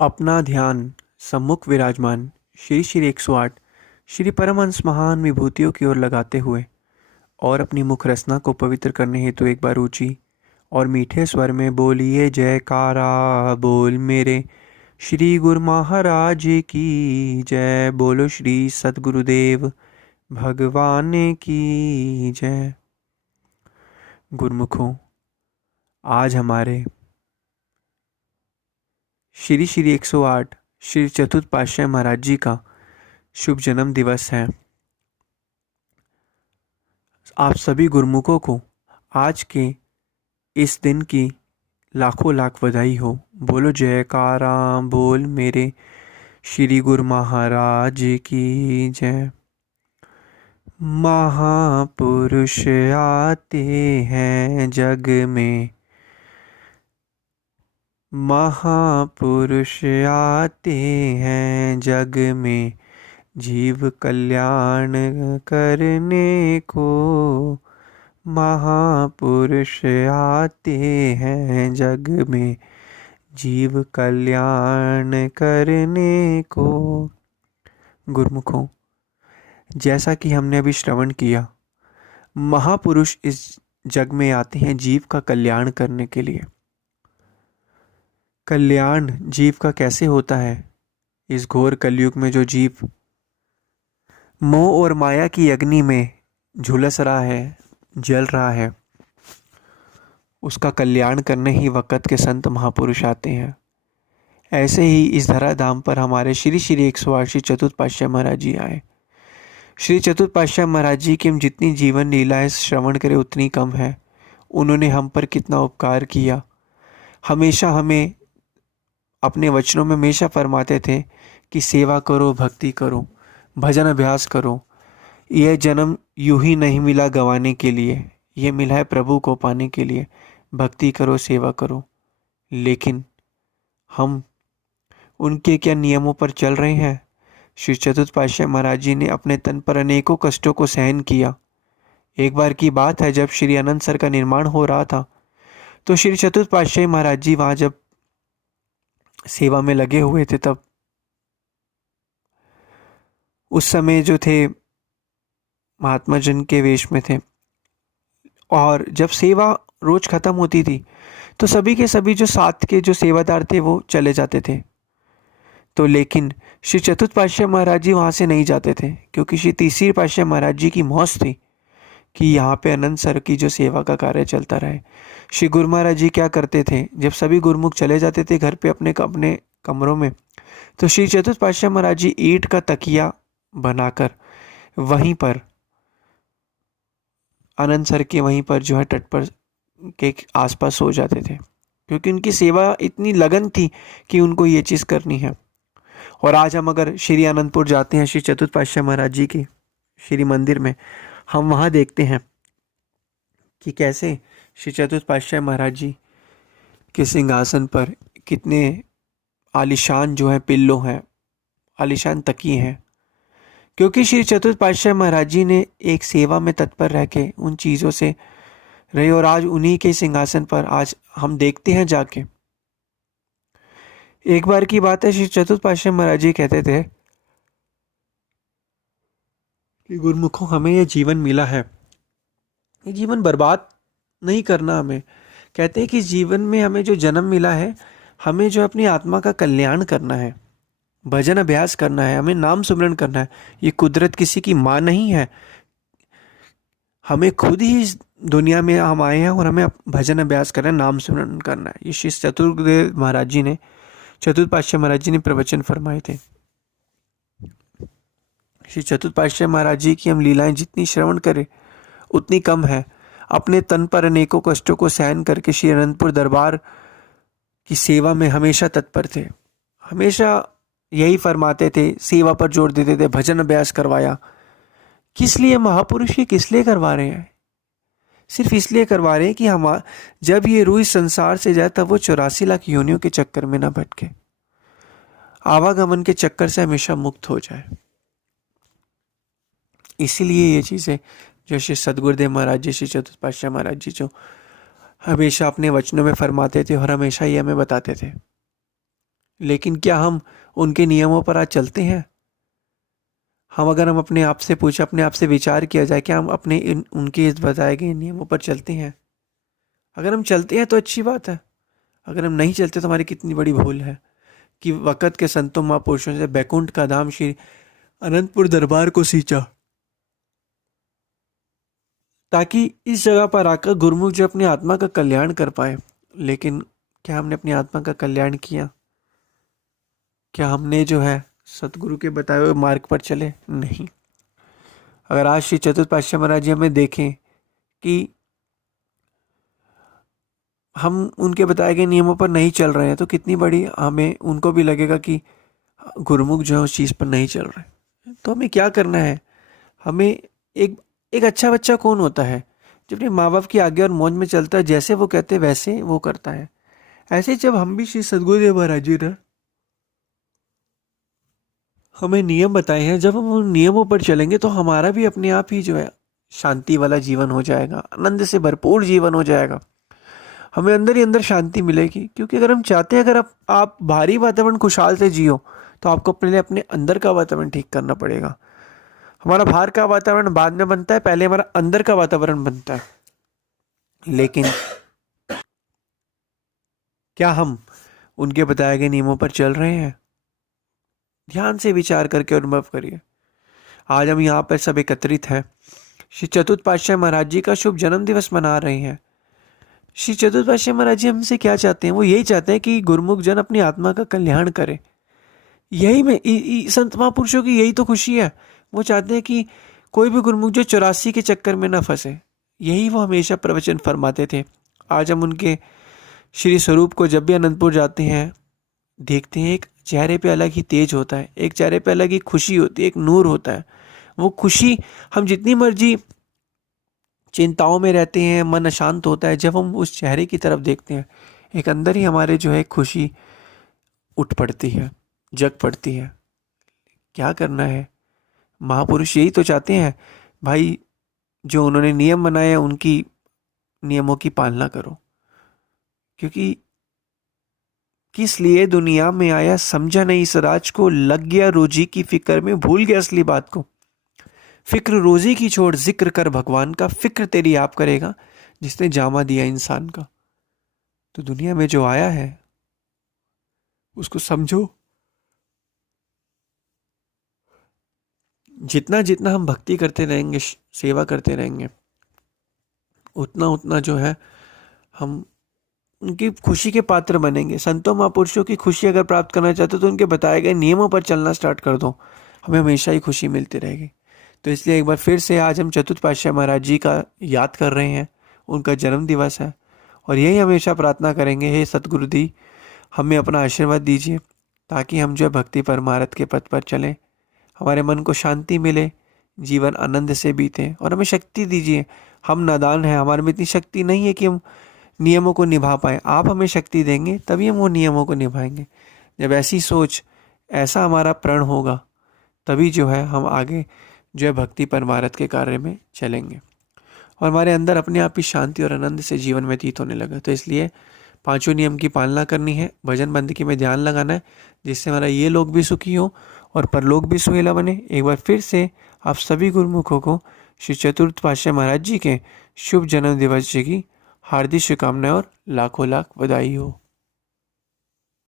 अपना ध्यान सम्मुख विराजमान श्री श्री 108 श्री परमहंस महान विभूतियों की ओर लगाते हुए और अपनी मुख रसना को पवित्र करने हेतु एक बार ऊंची और मीठे स्वर में बोलिए जयकारा बोल मेरे श्री गुरु महाराज की जय। बोलो श्री सद्गुरुदेव भगवान की जय। गुरुमुखों, आज हमारे श्री श्री 108 श्री चतुर्थ पातशाही महाराज जी का शुभ जन्म दिवस है। आप सभी गुरुमुखों को आज के इस दिन की लाखों लाख बधाई हो। बोलो जयकारा बोल मेरे श्री गुरु महाराज की जय। महापुरुष आते हैं जग में, महापुरुष आते हैं जग में, जीव कल्याण करने को। महापुरुष आते हैं जग में, जीव कल्याण करने को। गुरुमुखों, जैसा कि हमने अभी श्रवण किया, महापुरुष इस जग में आते हैं जीव का कल्याण करने के लिए। कल्याण जीव का कैसे होता है? इस घोर कलयुग में जो जीव मोह और माया की अग्नि में झुलस रहा है, जल रहा है, उसका कल्याण करने ही वक़्त के संत महापुरुष आते हैं। ऐसे ही इस धराधाम पर हमारे श्री श्री 108 श्री चतुर्थ पातशाही महाराज जी आए। श्री चतुर्थ पातशाही महाराज जी की हम जितनी जीवन लीलाएं श्रवण करें उतनी कम है। उन्होंने हम पर कितना उपकार किया। हमेशा हमें अपने वचनों में हमेशा फरमाते थे कि सेवा करो, भक्ति करो, भजन अभ्यास करो। यह जन्म यूं ही नहीं मिला गंवाने के लिए, यह मिला है प्रभु को पाने के लिए। भक्ति करो, सेवा करो। लेकिन हम उनके क्या नियमों पर चल रहे हैं? श्री चतुर्थ पातशाही महाराज जी ने अपने तन पर अनेकों कष्टों को सहन किया। एक बार की बात है, जब श्री अनंतसर का निर्माण हो रहा था तो श्री चतुर्थ पातशाही महाराज जी वहाँ जब सेवा में लगे हुए थे, तब उस समय जो थे महात्मा जन के वेश में थे, और जब सेवा रोज खत्म होती थी तो सभी के सभी जो साथ के जो सेवादार थे वो चले जाते थे। तो लेकिन श्री चतुर्थ पातशाही महाराज जी वहाँ से नहीं जाते थे, क्योंकि श्री तीसरी पातशाही महाराज जी की मौज थी कि यहाँ पे अनंत सर की जो सेवा का कार्य चलता रहे। श्री गुरु महाराज जी क्या करते थे, जब सभी गुरुमुख चले जाते थे घर पे अपने अपने कमरों में, तो श्री चतुर्थ पातशाही महाराज जी ईंट का तकिया बनाकर वहीं पर अनंत सर के वहीं पर जो है तट पर के आसपास सो जाते थे, क्योंकि उनकी सेवा इतनी लगन थी कि उनको ये चीज़ करनी है। और आज हम अगर श्री आनंदपुर जाते हैं श्री चतुर्थ पातशाही महाराज जी की श्री मंदिर में, हम वहाँ देखते हैं कि कैसे श्री चतुर्थ पातशाही महाराज जी के सिंहासन पर कितने आलिशान जो है पिल्लो हैं, आलिशान तकिए हैं, क्योंकि श्री चतुर्थ पातशाही महाराज जी ने एक सेवा में तत्पर रह के उन चीज़ों से रहे, और आज उन्हीं के सिंहासन पर आज हम देखते हैं जाके। एक बार की बात है, श्री चतुर्थ पातशाही महाराज जी कहते थे कि गुरुमुखों, हमें यह जीवन मिला है, ये जीवन बर्बाद नहीं करना। हमें कहते हैं कि जीवन में हमें जो जन्म मिला है, हमें जो अपनी आत्मा का कल्याण करना है, भजन अभ्यास करना है, हमें नाम सुमरण करना है। ये कुदरत किसी की माँ नहीं है, हमें खुद ही इस दुनिया में हम आए हैं और हमें भजन अभ्यास करना है, नाम सुमरण करना है। ये श्री चतुर्देव महाराज जी ने, चतुर्थ पातशाही महाराज जी ने प्रवचन फरमाए थे। श्री चतुर्थ पातशाही महाराज जी की हम लीलाएं जितनी श्रवण करें उतनी कम है। अपने तन पर अनेकों कष्टों को सहन करके श्री अनंतपुर दरबार की सेवा में हमेशा तत्पर थे। हमेशा यही फरमाते थे, सेवा पर जोर देते थे, भजन अभ्यास करवाया। किस लिए महापुरुष ये किस लिए करवा रहे हैं? सिर्फ इसलिए करवा रहे हैं कि हम जब ये रूह इस संसार से जाए तब वो 84 लाख योनियों के चक्कर में ना भटके, आवागमन के चक्कर से हमेशा मुक्त हो जाए। इसीलिए ये चीज़ें जो श्री सदगुरुदेव महाराज जी, श्री चतुर्थ पातशाही महाराज जी जो हमेशा अपने वचनों में फरमाते थे और हमेशा ये हमें बताते थे। लेकिन क्या हम उनके नियमों पर आज चलते हैं? अगर हम अपने आप से पूछे, अपने आप से विचार किया जाए, क्या हम अपने उनके इस बताए गए नियमों पर चलते हैं? अगर हम चलते हैं तो अच्छी बात है, अगर हम नहीं चलते तो हमारी कितनी बड़ी भूल है कि वक़्त के संतों महापुरुषों से बैकुंठ का धाम श्री अनंतपुर दरबार को सींचा, ताकि इस जगह पर आकर गुरुमुख जो अपनी आत्मा का कल्याण कर पाए। लेकिन क्या हमने अपनी आत्मा का कल्याण किया? क्या हमने जो है सतगुरु के बताए हुए मार्ग पर चले? नहीं। अगर आज श्री चतुर्थ पातशाह महाराज जी हमें देखें कि हम उनके बताए गए नियमों पर नहीं चल रहे हैं, तो कितनी बड़ी हमें उनको भी लगेगा कि गुरुमुख जो है उस चीज़ पर नहीं चल रहे। तो हमें क्या करना है? हमें एक एक अच्छा बच्चा कौन होता है? जो अपने माँ बाप की आज्ञा और मौज में चलता है, जैसे वो कहते हैं वैसे वो करता है। ऐसे जब हम भी श्री सदगुरुदेव महाराज जी ने हमें नियम बताए हैं, जब हम उन नियमों पर चलेंगे तो हमारा भी अपने आप ही जो है शांति वाला जीवन हो जाएगा, आनंद से भरपूर जीवन हो जाएगा। हमें अंदर ही अंदर शांति मिलेगी, क्योंकि अगर हम चाहते हैं, अगर आप बाहरी वातावरण खुशहाल से जियो, तो आपको अपने लिए अपने अंदर का वातावरण ठीक करना पड़ेगा। हमारा बाहर का वातावरण बाद में बनता है, पहले हमारा अंदर का वातावरण बनता है। लेकिन क्या हम उनके बताए गए नियमों पर चल रहे हैं? ध्यान से विचार करके अनुभव करिए। आज हम यहाँ पर सब एकत्रित हैं, श्री चतुर्थ पातशाह महाराज जी का शुभ जन्म दिवस मना रहे हैं। श्री चतुर्थ पातशाह महाराज जी हमसे क्या चाहते हैं? वो यही चाहते हैं कि गुरुमुख जन अपनी आत्मा का कल्याण करे। यही में संत महापुरुषों की यही तो खुशी है। वो चाहते हैं कि कोई भी गुरुमुख जो 84 के चक्कर में ना फंसे। यही वो हमेशा प्रवचन फरमाते थे। आज हम उनके श्री स्वरूप को जब भी अनंतपुर जाते हैं, देखते हैं, एक चेहरे पे अलग ही तेज होता है, एक चेहरे पे अलग ही खुशी होती है, एक नूर होता है। वो खुशी, हम जितनी मर्जी चिंताओं में रहते हैं, मन अशांत होता है, जब हम उस चेहरे की तरफ देखते हैं, एक अंदर ही हमारे जो है खुशी उठ पड़ती है, जग पड़ती है। क्या करना है? महापुरुष यही तो चाहते हैं भाई, जो उन्होंने नियम बनाए हैं उनकी नियमों की पालना करो। क्योंकि किस लिए दुनिया में आया समझा नहीं इस राज को, लग गया रोजी की फिक्र में, भूल गया असली बात को। फिक्र रोजी की छोड़, जिक्र कर भगवान का, फिक्र तेरी आप करेगा जिसने जामा दिया इंसान का। तो दुनिया में जो आया है उसको समझो। जितना जितना हम भक्ति करते रहेंगे, सेवा करते रहेंगे, उतना उतना जो है हम उनकी खुशी के पात्र बनेंगे। संतों महापुरुषों की खुशी अगर प्राप्त करना चाहते हो तो उनके बताए गए नियमों पर चलना स्टार्ट कर दो, हमें हमेशा ही खुशी मिलती रहेगी। तो इसलिए एक बार फिर से आज हम चतुर्थ पातशाह महाराज जी का याद कर रहे हैं, उनका जन्म दिवस है, और यही हमेशा प्रार्थना करेंगे, हे सतगुरुदी हमें अपना आशीर्वाद दीजिए, ताकि हम जो है भक्ति परमार्थ के पथ पर चलें, हमारे मन को शांति मिले, जीवन आनंद से बीते, और हमें शक्ति दीजिए। हम नादान हैं, हमारे में इतनी शक्ति नहीं है कि हम नियमों को निभा पाए। आप हमें शक्ति देंगे तभी हम वो नियमों को निभाएंगे। जब ऐसी सोच, ऐसा हमारा प्रण होगा, तभी जो है हम आगे जो है भक्ति परमार्थ के कार्य में चलेंगे, और हमारे अंदर अपने आप ही शांति और आनंद से जीवन व्यतीत होने लगा। तो इसलिए पांचों नियम की पालना करनी है, भजन बंदगी में ध्यान लगाना है, जिससे हमारा ये लोग भी सुखी हो और परलोक भी सुहेला बने। एक बार फिर से आप सभी गुरुमुखों को श्री चतुर्थ पातशाह महाराज जी के शुभ जन्म दिवस की हार्दिक शुभकामनाएं और लाखों लाख बधाई हो।